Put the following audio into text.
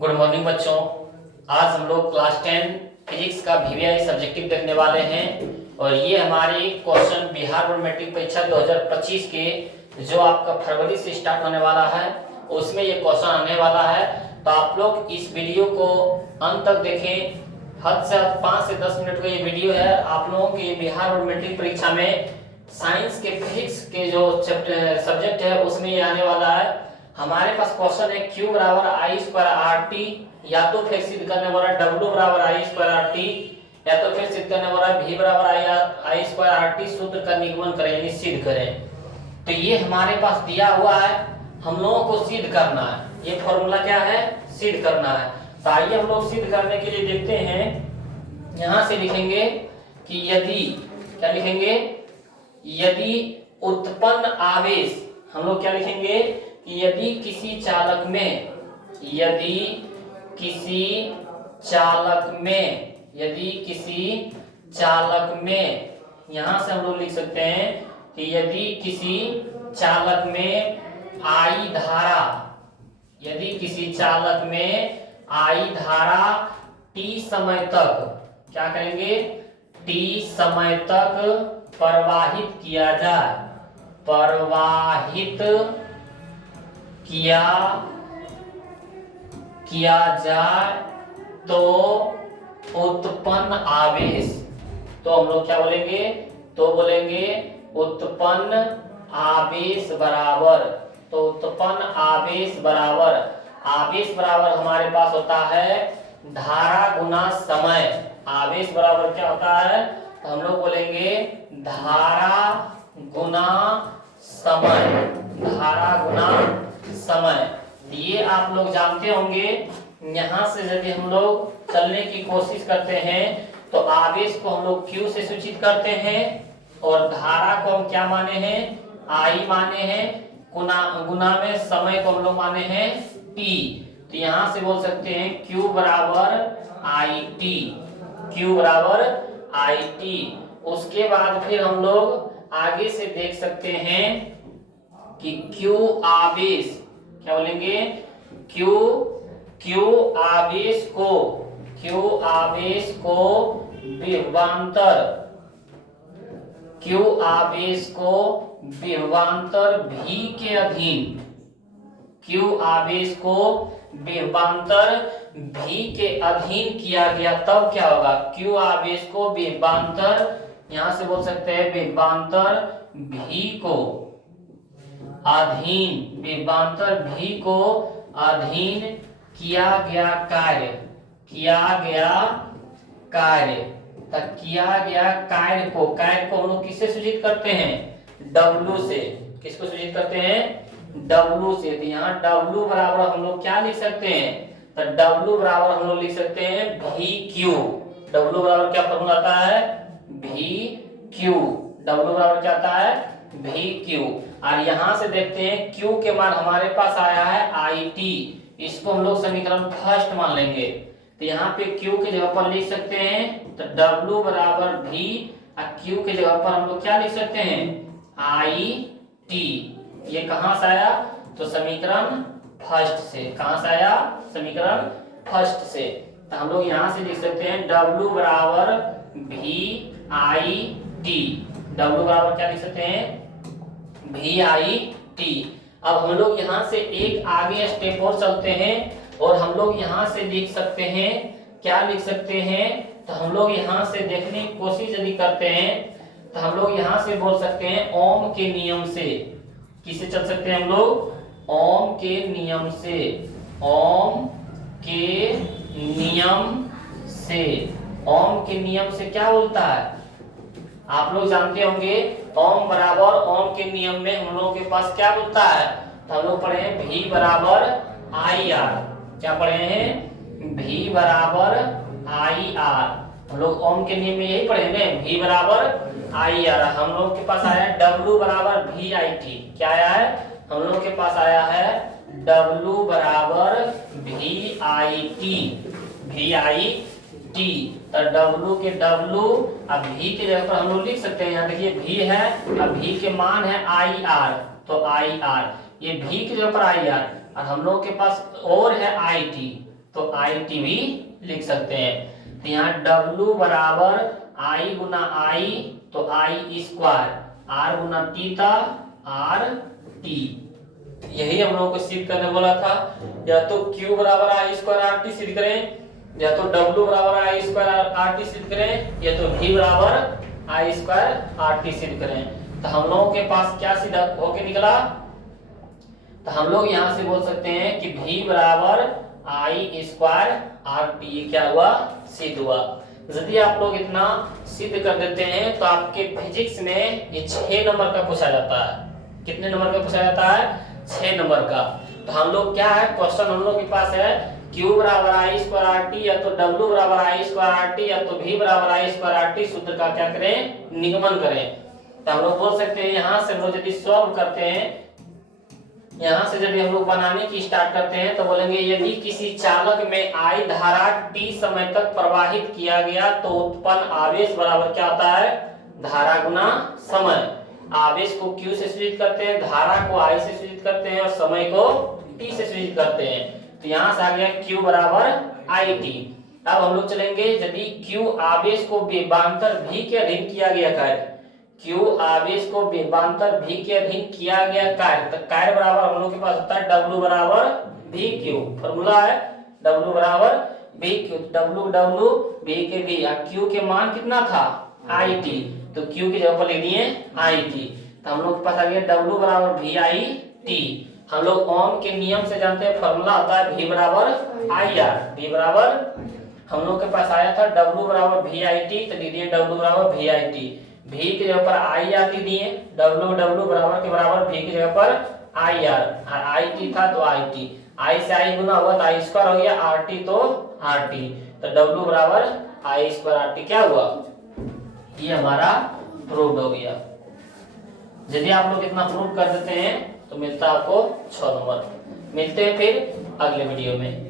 Good morning बच्चों। आज हम लोग क्लास 10 फिजिक्स का वीवीआई सब्जेक्टिव देखने वाले हैं और ये हमारी क्वेश्चन बिहार बोर्ड मैट्रिक परीक्षा 2025 के जो आपका फरवरी से स्टार्ट होने वाला है उसमें ये क्वेश्चन आने वाला है। तो आप लोग इस वीडियो को अंत तक देखें। हद से हद 5 से 10 मिनट का ये वीडियो है। आप लोगों के बिहार बोर्ड मैट्रिक परीक्षा में साइंस के फिजिक्स के जो सब्जेक्ट है उसमें ये आने वाला है। हमारे पास क्वेश्चन है Q बराबर आई स्क्वायर आर टी, या तो फिर सिद्ध करने वाला W बराबर आई स्क्वायर आर टी, या तो फिर सिद्ध करने वाला V बराबर आई स्क्वायर आर टी। सूत्र का निगमन करें यानी सिद्ध करें। तो ये हमारे पास दिया हुआ है, हम लोगों को सिद्ध करना है। ये फॉर्मूला क्या है? सिद्ध करना है। तो आइए हम लोग सिद्ध करने के लिए देखते हैं। यहां से लिखेंगे कि यदि, क्या लिखेंगे? यदि उत्पन्न आवेश, हम लोग क्या लिखेंगे कि यदि किसी चालक में, यदि किसी चालक में, यहां से हम लोग लिख सकते हैं कि यदि किसी चालक में आई धारा, यदि किसी चालक में आई धारा टी समय तक, क्या करेंगे? टी समय तक प्रवाहित किया जाए, प्रवाहित किया जाए तो उत्पन्न आवेश, तो हम लोग क्या बोलेंगे? तो बोलेंगे उत्पन्न आवेश बराबर, तो उत्पन्न आवेश बराबर, आवेश बराबर हमारे पास होता है धारा गुना समय। आवेश बराबर क्या होता है? तो हम लोग बोलेंगे धारा गुना समय, धारा गुना समय। ये आप लोग जानते होंगे। यहां से यदि हम लोग चलने की कोशिश करते हैं तो आवेश को हम लोग Q से सूचित करते हैं और धारा को हम क्या माने हैं? I माने हैं। गुना में समय को हम लोग माने हैं T। तो यहां से बोल सकते हैं Q बराबर IT, Q बराबर IT। उसके बाद फिर हम लोग आगे से देख सकते हैं कि Q आवेश, क्या बोलेंगे? Q आवेश को विभवांतर, Q आवेश को विभवांतर V के अधीन, Q आवेश को विभवांतर V के अधीन किया गया तब क्या होगा? Q आवेश को विभवांतर, यहां से बोल सकते हैं विभवांतर V को अधीन, विभवांतर V को अधीन किया गया कार्य, किया गया कार्य को हम लोग किससे सूचित करते हैं? W से। किसको सूचित करते हैं? W से। तो यहाँ W बराबर हम लोग क्या लिख सकते हैं? तो W बराबर हम लोग लिख सकते हैं VQ। W बराबर क्या फॉर्मूला आता है? VQ। W बराबर क्या आता है? VQ। और यहां से देखते हैं Q के मान हमारे पास आया है IT। इसको हम लोग समीकरण फर्स्ट मान लेंगे। तो यहाँ पे Q के जगह पर लिख सकते हैं तो W बराबर V, और Q के जगह पर हम लोग क्या लिख सकते हैं? IT। ये कहां से आया? तो समीकरण फर्स्ट से। कहां से आया? समीकरण फर्स्ट से। तो हम लोग यहां से लिख सकते हैं W बराबर VIT। W बराबर क्या लिख सकते हैं? VIT। अब हम लोग यहाँ से एक आगे स्टेप और चलते हैं और हम लोग यहाँ से लिख सकते हैं, क्या लिख सकते हैं? तो हम लोग यहाँ से देखने की कोशिश यदि करते हैं तो हम लोग यहाँ से बोल सकते हैं ओम के नियम से। किससे चल सकते हैं हम लोग? ओम के नियम से। ओम के नियम से, ओम के नियम से क्या बोलता है? आप लोग जानते होंगे ओम बराबर, ओम के नियम में हम लोगों के पास क्या बोलता है? तो हम लोग पढ़े हैं V बराबर IR। क्या पढ़े हैं? V बराबर IR। हम लोग ओम के नियम में यही पढ़े हैं, V बराबर IR। हम लोग के पास आया है W बराबर VIT। क्या आया है? हम लोग के पास आया है W बराबर VIT। तो W के W, अब V के जगह पर हम लोग लिख सकते हैं। यहाँ देखिए V है, अब V के मान है IR, तो IR, ये V की जगह पर IR, और हम लोग के पास और है IT, तो आई टी भी लिख सकते हैं। तो यहाँ W बराबर I गुना आई, तो आई स्क्वायर, R गुना टी था आर टी। यही हम लोगों को सिद्ध करने बोला था। या तो Q बराबर आई स्क्वायर आर टी सिद्ध करें, या तो W बराबर आई स्क्वायर आर टी सिद्ध करें, या तो V बराबर आई स्क्वायर आर टी सिद्ध करें। तो हम लोगों के पास क्या सीधा होके निकला, तो हम लोग यहाँ से बोल सकते हैं कि V बराबर आई स्क्वायर आर टी। क्या हुआ, सिद्ध हुआ। यदि आप लोग इतना सिद्ध कर देते हैं तो आपके फिजिक्स में ये 6 नंबर का पूछा जाता है। कितने नंबर का पूछा जाता है, 6 नंबर का। तो हम लोग क्या है, क्वेश्चन हम लोग के पास है Q बराबर आई स्क्वायर आर टी, या तो W बराबर आई स्क्वायर आर टी, या तो V बराबर आई स्क्वायर आर टी। सूत्र का क्या करें, निगमन करें। तो हम लोग बोल सकते हैं यहाँ से हम लोग यदि सॉल्व करते हैं, यहाँ से जब हम लोग बनाने की स्टार्ट करते हैं तो बोलेंगे यदि किसी चालक में I धारा t समय तक प्रवाहित किया गया तो उत्पन्न आवेश बराबर क्या होता है, धारा गुना समय। आवेश को Q से सूचित करते हैं, धारा को I से सूचित करते हैं और समय को t से सूचित करते हैं। तो यहाँ से आ गया Q बराबर IT। अब हम लोग चलेंगे, यदि Q आवेश को विभवांतर V के अधीन किया गया कार्य, Q आवेश को विभवांतर V के अधीन किया गया कार्य, तो कार्य बराबर हम लोग के पास होता है W बराबर VQ। फॉर्मूला है W बराबर VQ। W V के V, Q के मान कितना था, IT, तो Q की जगह पर ले लिए IT। तो हम लोग के पास आ गया W बराबर VIT। हम लोग ओम के नियम से जानते हैं, फॉर्मूला होता है V बराबर IR। V बराबर हम लोग के पास आया था W बराबर VIT, तो दे दिए W बराबर VIT। V की जगह पर I आर टी दिए, W बराबर के बराबर V की जगह पर I R, I T था तो I T, I से I गुना हुआ तो I स्क्वायर हो गया, R T तो R T, तो W बराबर I स्क्वायर R T क्या हुआ, ये हमारा प्रूव हो गया। यदि आप लोग इतना प्रूव कर देते हैं तो मिलता है आपको 6 नंबर। मिलते हैं फिर अगले वीडियो में।